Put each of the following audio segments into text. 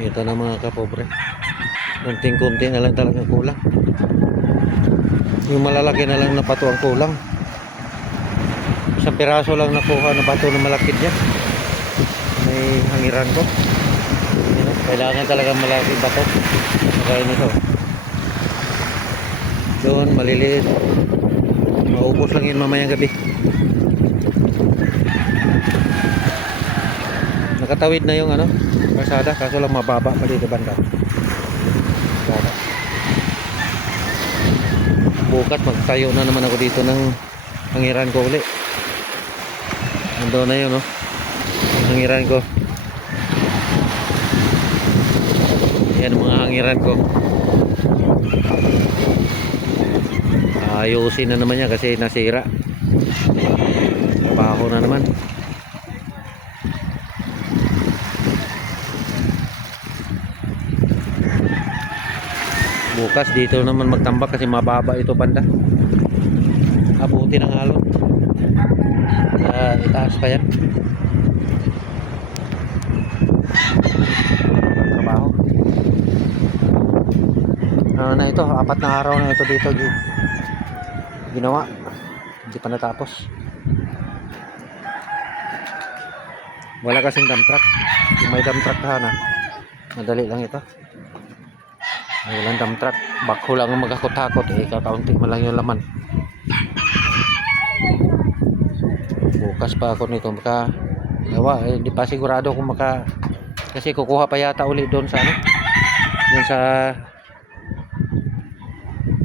Ito na mga kapobre. Kunting-kunti na lang talaga kulang. Yung malalaki na lang na pato ang kulang. Isang piraso lang nakuha na bato na malapit dyan. May hangiran ko. Kailangan talaga malaki bato. Kaya nito. Doon maliliit. Maubos lang yun mamayang gabi. Nakatawid na yung kalsada, kaso lang mababa pa dito banda. Kalsada. Bukas magtayo na naman ako dito ng hangiran ko uli. Ando na yun, ang hangiran ko. Yan mga hangiran ko. Ayusin na naman niya kasi nasira. Trabaho na naman. Bukas dito naman magtambak kasi mababa ito banda. Abuti ng alon. Itaas pa yan. Trabaho. Ano na ito? 4 na araw na ito dito ginawa. Hindi pa natapos. Wala kasing dump truck. Kung may dump truck sana, madali lang ito. Walang dump truck. Bakho lang ang magkakot-hakot. Kakaunti mo lang yung laman. Bukas pa ako nito. Hindi pa sigurado kung kasi kukuha pa yata ulit doon sa doon sa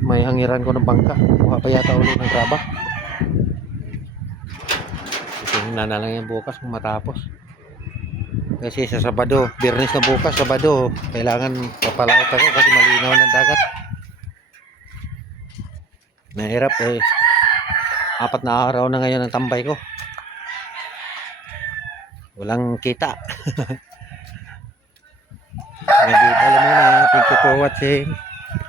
may hangiran ko ng bangka. Kukuha pa yata ulit ng graba. Tingnan na lang yan bukas kung matapos. Kasi sa Sabado, Biyernes na bukas, Sabado, kailangan papalaot ako kasi malinaw ng dagat. Mahirap 4 na araw na ngayon ang tambay ko. Walang kita. Nandito alam mo na, thank you for watching.